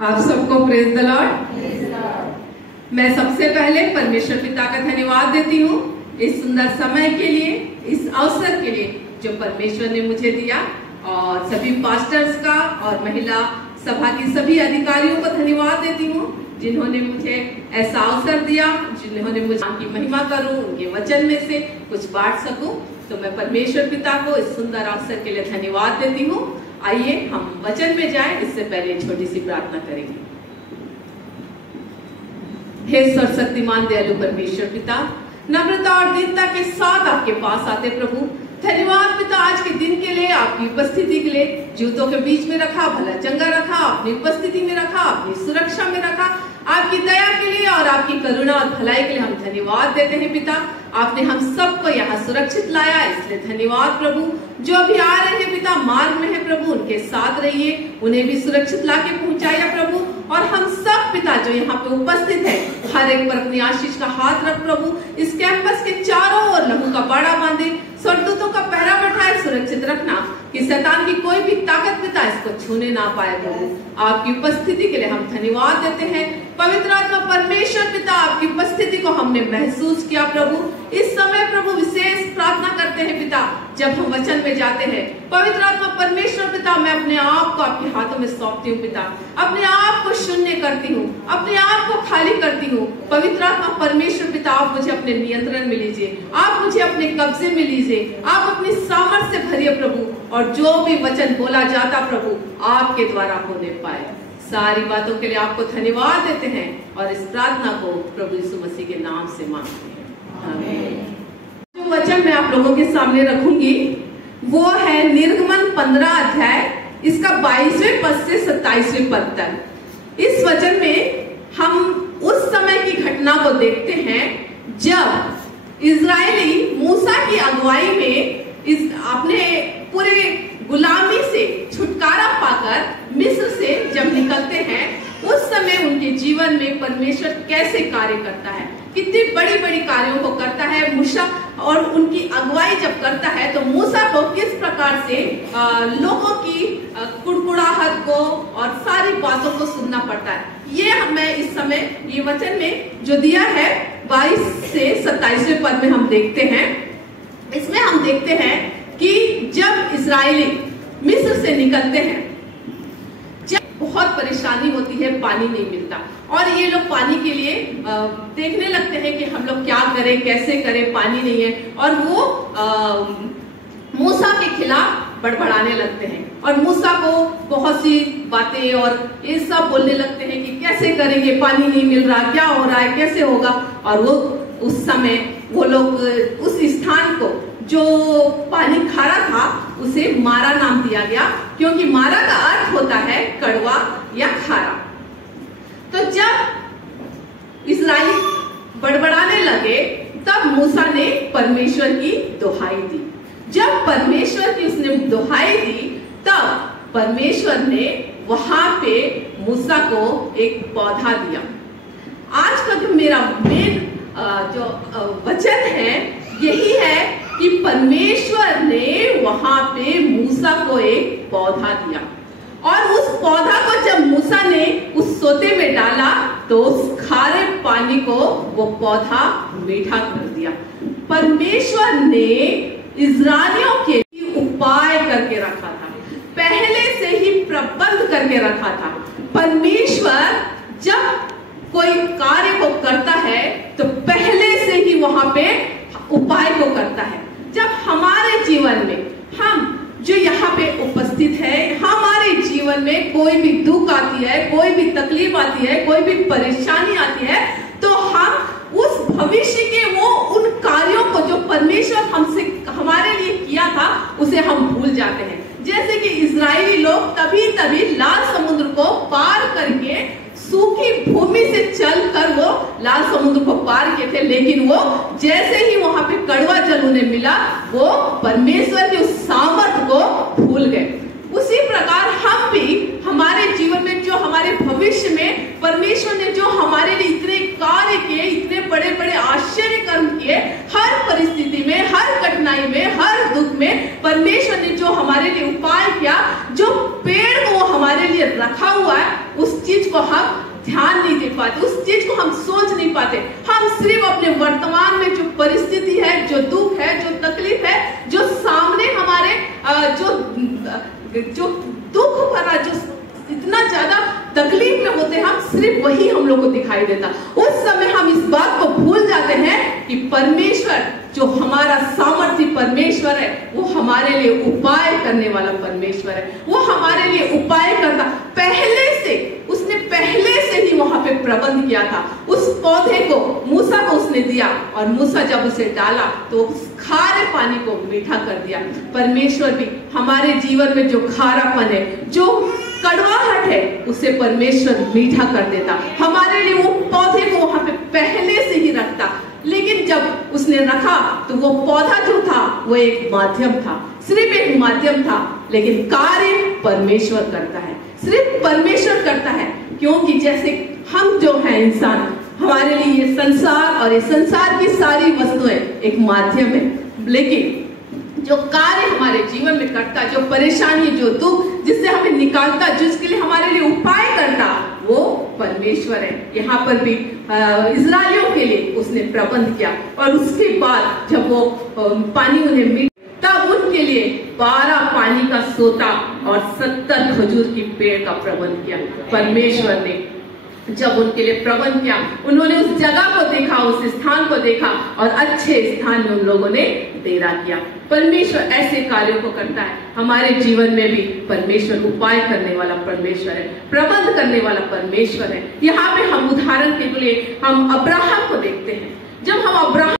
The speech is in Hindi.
आप सबको प्रेज द लॉर्ड। मैं सबसे पहले परमेश्वर पिता का धन्यवाद देती हूँ इस सुंदर समय के लिए, इस अवसर के लिए जो परमेश्वर ने मुझे दिया, और सभी पास्टर्स का और महिला सभा की सभी अधिकारियों को धन्यवाद देती हूँ जिन्होंने मुझे ऐसा अवसर दिया, जिन्होंने मुझे उनकी महिमा करूं, उनके वचन में से कुछ बांट सकूं। तो मैं परमेश्वर पिता को इस सुंदर अवसर के लिए धन्यवाद देती हूँ। आइए हम वचन में जाएं, इससे पहले एक छोटी सी प्रार्थना करेंगे। हे सर्वशक्तिमान दयालु परमेश्वर पिता, नम्रता और दीनता के साथ आपके पास आते प्रभु, धन्यवाद पिता आज के दिन के लिए, आपकी उपस्थिति के लिए, जूतों के बीच में रखा, भला चंगा रखा, अपनी उपस्थिति में रखा, अपनी सुरक्षा में रखा, आपकी दया के लिए और आपकी करुणा और भलाई के लिए हम धन्यवाद देते हैं पिता। आपने हम सबको यहाँ सुरक्षित लाया, इसलिए धन्यवाद प्रभु। जो अभी आ रहे हैं पिता, मार्ग में है प्रभु, उनके साथ रहिए, उन्हें भी सुरक्षित लाके पहुंचाया प्रभु। और हम सब पिता जो यहाँ पे उपस्थित है, हर एक पर अपनी आशीष का हाथ रख प्रभु। इस कैंपस के चारों ओर लहू का बाड़ा बांधे, स्वर्गदूतों का पहरा बैठाए, सुरक्षित रखना कि शैतान की कोई भी ताकत पिता इसको छूने ना पाए प्रभु। आपकी उपस्थिति के लिए हम धन्यवाद देते हैं। पवित्र आत्मा परमेश्वर पिता, आपकी उपस्थिति को हमने महसूस किया प्रभु। इस समय प्रभु विशेष प्रार्थना करते हैं पिता, जब हम वचन में जाते हैं, पवित्र आत्मा परमेश्वर पिता, मैं अपने आप को आपके हाथों में सौंपती हूँ पिता, अपने आप को शून्य करती हूँ, अपने आप को खाली करती हूँ। पवित्र आत्मा परमेश्वर पिता, आप मुझे अपने नियंत्रण में लीजिए, आप मुझे अपने कब्जे में लीजिए, आप अपनी सामर्थ्य से भरिए प्रभु, और जो भी वचन बोला जाता प्रभु आपके द्वारा होने पाए। सारी बातों के लिए आपको धन्यवाद देते हैं और इस प्रार्थना को प्रभु यीशु मसीह के नाम से मांगते हैं, आमीन। जो वचन मैं आप लोगों के सामने रखूंगी वो है निर्गमन 15 अध्याय, इसका 22वें पद से 27वें पद तक। इस वचन में हम उस समय की घटना को देखते हैं जब इजरायली मूसा की अगुवाई में अपने पूरे गुलामी से छुटकारा पाकर मिस्र से जब निकलते हैं, उस समय उनके जीवन में परमेश्वर कैसे कार्य करता है, कितनी बड़ी बड़ी कार्यों को करता है मूसा, और उनकी अगुवाई जब करता है तो मूसा को किस प्रकार से लोगों की कुड़कुड़ाहट को और सारी बातों को सुनना पड़ता है। ये हमें इस समय ये वचन में जो दिया है 22 से 27वें पद में हम देखते हैं। इसमें हम देखते हैं कि जब इजरायली मिस्र से निकलते हैं, जब बहुत परेशानी होती है, पानी नहीं मिलता, और ये लोग पानी के लिए देखने लगते हैं कि हम लोग क्या करें, कैसे करें, पानी नहीं है, और वो मूसा के खिलाफ बड़बड़ाने लगते हैं और मूसा को बहुत सी बातें और ये सब बोलने लगते हैं कि कैसे करेंगे, पानी नहीं मिल रहा, क्या हो रहा है, कैसे होगा। और वो उस समय वो लोग उस स्थान को जो पानी खारा था उसे मारा नाम दिया गया, क्योंकि मारा का अर्थ होता है कड़वा या खारा। तो जब इस्राएली बड़बड़ाने लगे तब मूसा ने परमेश्वर की दुहाई दी। जब परमेश्वर की उसने दुहाई दी तब परमेश्वर ने वहां पे मूसा को एक पौधा दिया। आज का जो मेरा मेन जो वचन है यही है कि परमेश्वर ने वहां पे मूसा को एक पौधा दिया, और उस पौधा को जब मूसा ने उस सोते में डाला तो उस खारे पानी को वो पौधा मीठा कर दिया। परमेश्वर ने इजरायलियों के लिए उपाय करके रखा था, पहले से ही प्रबंध करके रखा था। परमेश्वर जब कोई कार्य को करता है तो पहले से ही वहां पे उपाय को करता है। जब हमारे जीवन में हम जो यहाँ पे उपस्थित है, हमारे जीवन में कोई भी दुख आती है, कोई भी तकलीफ आती है, कोई भी परेशानी आती है, तो हम उस भविष्य के वो उन कार्यों को जो परमेश्वर हमसे हमारे लिए किया था उसे हम भूल जाते हैं। जैसे कि इजरायली लोग तभी लाल समुद्र को पार करके सूखी भूमि से चलकर वो लाल समुद्र को पार किए थे, लेकिन वो जैसे ही वहां पे कड़वा जल उन्हें मिला वो परमेश्वर के उस सामर्थ्य को भूल गए। उसी प्रकार हम भी हमारे जीवन में जो हमारे भविष्य में परमेश्वर ने जो हमारे लिए इतने कार्य किए, इतने बड़े बड़े आश्चर्य कर्म किए, हर परिस्थिति में, हर कठिनाई में, हर दुख में परमेश्वर ने जो हमारे लिए उपाय किया, जो पेड़ को हमारे लिए रखा हुआ है, उस चीज को ध्यान नहीं दे पाते, उस चीज को हम सोच नहीं पाते। हम सिर्फ अपने वर्तमान में जो परिस्थिति है, जो दुख है, जो तकलीफ है, जो सामने हमारे जो दुख भरा, जो इतना ज्यादा तकलीफ में होते हैं, हम सिर्फ वही हम लोग को दिखाई देता। उस समय हम इस बात को भूल जाते हैं कि परमेश्वर जो हमारा सामर्थ्य परमेश्वर है, वो हमारे लिए उपाय करने वाला परमेश्वर है। वो हमारे लिए उपाय करता, उसने पहले से ही वहां पे प्रबंध किया था। उस पौधे को मूसा को उसने दिया, और मूसा जब उसे डाला तो उस खारे पानी को मीठा कर दिया। परमेश्वर भी हमारे जीवन में जो खारापन है, जो कड़वाहट है, उसे परमेश्वर मीठा कर देता। हमारे लिए वो पौधे को वहां पे पहले से ही रखता। लेकिन जब उसने रखा तो वो पौधा जो था वो एक माध्यम था, सिर्फ एक माध्यम था, लेकिन कार्य परमेश्वर करता है, सिर्फ परमेश्वर करता है। क्योंकि जैसे हम जो है इंसान, हमारे लिए ये संसार और ये संसार की सारी वस्तुएं एक माध्यम है, लेकिन जो कार्य हमारे जीवन में करता, जो परेशानी, जो दुख जिससे हमें निकालता, जिसके लिए हमारे लिए उपाय करता, वो परमेश्वर है। यहाँ पर भी इस्राएलियों के लिए उसने प्रबंध किया, और उसके बाद जब वो पानी उन्हें मिला, तब उनके लिए 12 पानी का सोता और 70 खजूर की पेड़ का प्रबंध किया। परमेश्वर ने जब उनके लिए प्रबंध किया, उन्होंने उस जगह को देखा, उस स्थान को देखा, और अच्छे स्थान में उन लोगों ने डेरा किया। परमेश्वर ऐसे कार्यों को करता है। हमारे जीवन में भी परमेश्वर उपाय करने वाला परमेश्वर है, प्रबंध करने वाला परमेश्वर है। यहाँ पे हम उदाहरण के लिए हम अब्राहम को देखते हैं। जब हम अब्राहम